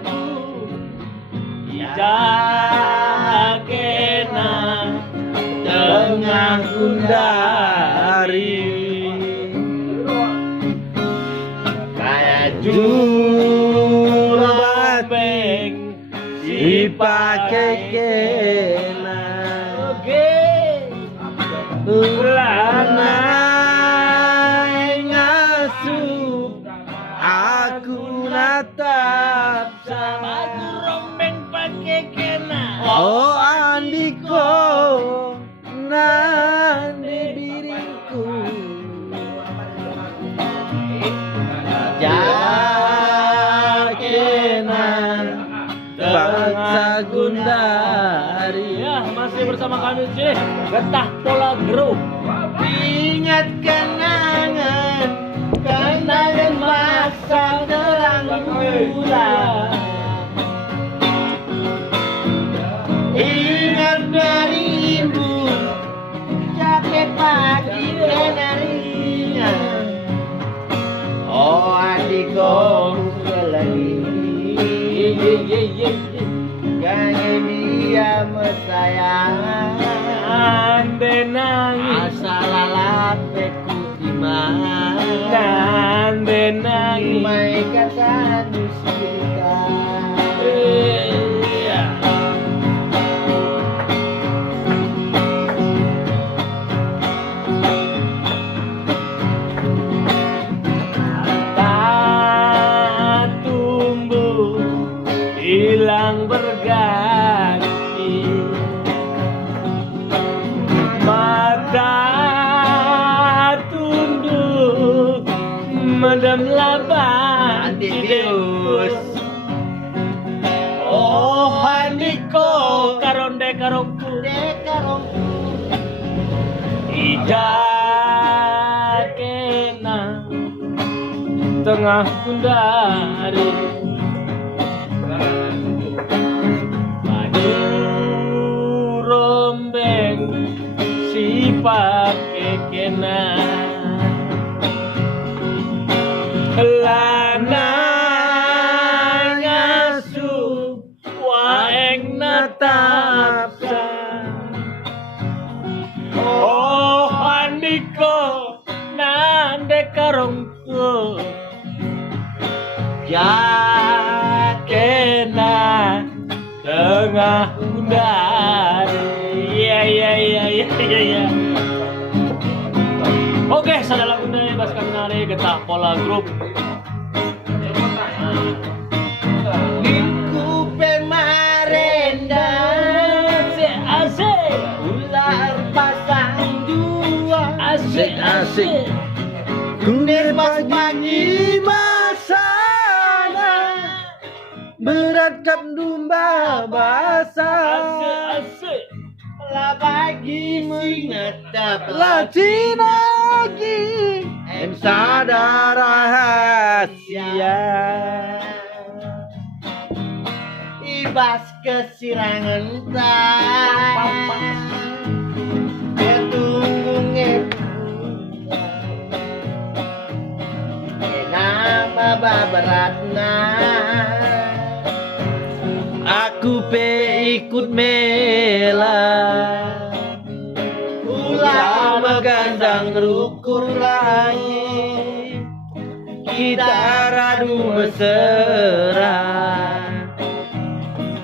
karangku Ijakena tengah kundari kayak jurabeng si pakai kena ulana ngasuh aku natap sama rombeng pakai kena oh andiko nane diriku jakena bangsa Gundari ya masih bersama kami sih Getah Pola Group. Ingat kenangan kenangan masa terang bulan. Ingat dari ibu capek pagi kenarinya. Oh adikku lagi gaya dia mesayang ande nangis asal peku dimana ande nangis mai kata dusita hilang berganti mata tunduk medem laban tideus oh handiko karonde karongku ijakena tengah kundari rombeng si pakai kena lana ngasuh waeng natapsa oh handiko nande karongku jakena tengah kundari ya. Oke, saudara Bunda Bas Kaminari Getah Pola Group. Minggu pemarenda asik ular pasang dua asik Kunir pas pagi masana beratkan domba basah asik lah pagi menetap lah cinagi em sadar rahasia ibas kesirangan tak ketunggu ngebuka nama baberatna aku pe ikut mela ulama gandang rukun lagi kita radu mesra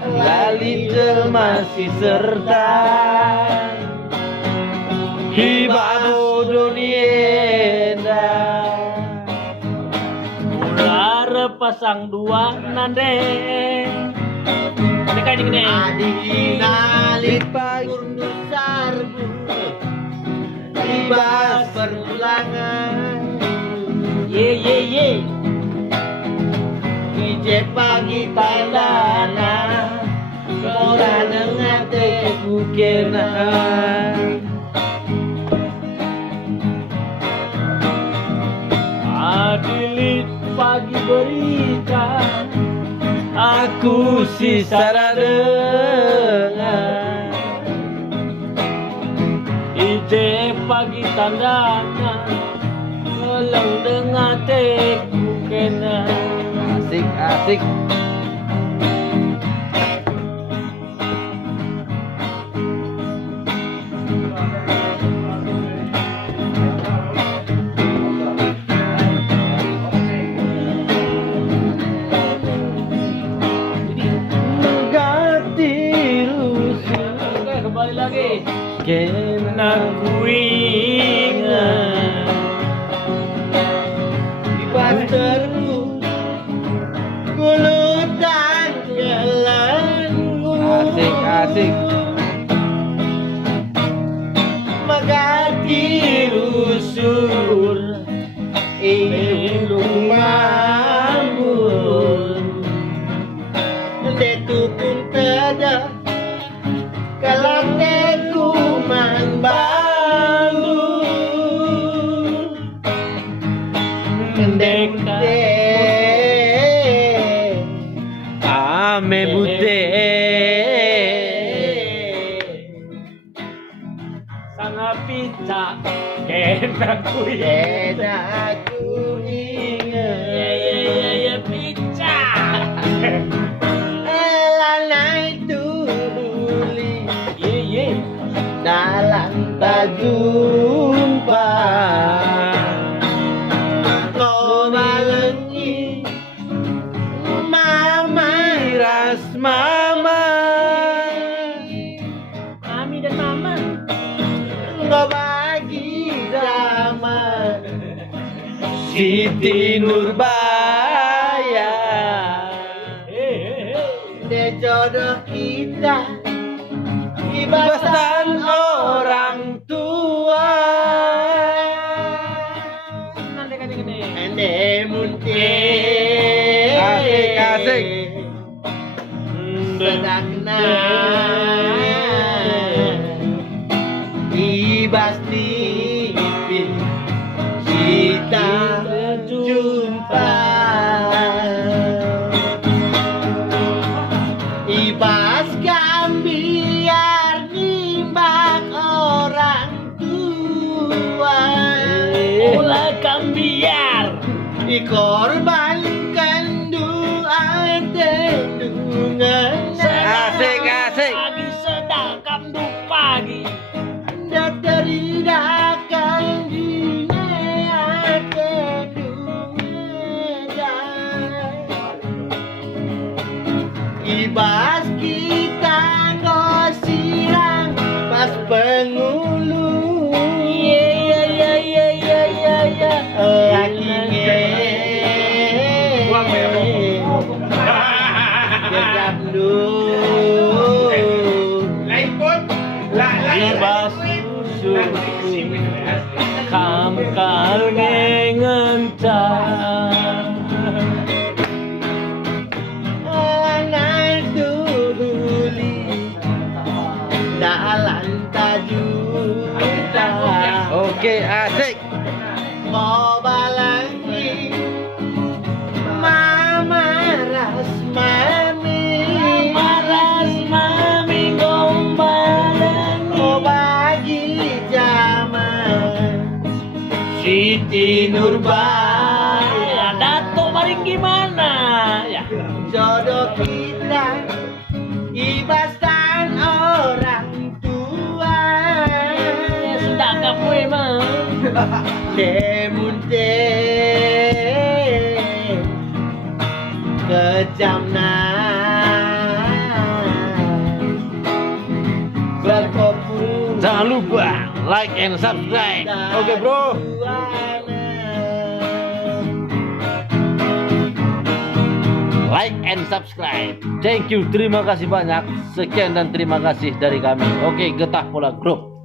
lali masih serta hibau dunia ular pasang dua nande ini adik pagi sarbu ibas perulangan ye ijek pagi tandana orang ngate kukena adilit pagi berita aku si saradengan ije pagi tandana ngelang dengan teku kena asik Kena ku ingat Bebas terus Gulutan jalanmu Asik. Magati usur Ilung mambun Detu pun tada Kalau teku man balu Ame bude Sanga pica kena ku ingat Aku ingat Ya pica Elanai tuli Ye Dalam tajumpa Kau balengi Mama Ras mama Mami dan mama Kau bagi zaman Siti Nurbaya De jodoh kita Ibatan orang tua Nanti kan gede Ende munte Asik. Sedakna Ibas tipi Kita jumpa Ibas gambiar nimbak orang tua Ulah kambiar Dikorbankan doa denungan Asik. Pagi sedangkan du pagi Dateridakan dineake dunia Ibas kita ngosirang pas pengulu Lakinya Buang ya, Jejak du Ibas susu Kamkal ngengencang Anai duli Dalan tajuta Oke, asik. Mau balangi Mama ras mami Maras mami gombalan Mau bagi zaman Siti Nurbaya Dato maring gimana ya Jodoh kita Ibasan orang tua Sudah kamu emang Demunte Kejamnan Berkopu Jangan lupa like and subscribe. Oke, bro. Like and subscribe. Thank you. Terima kasih banyak. Sekian dan terima kasih dari kami. Oke, Getah Pola Group.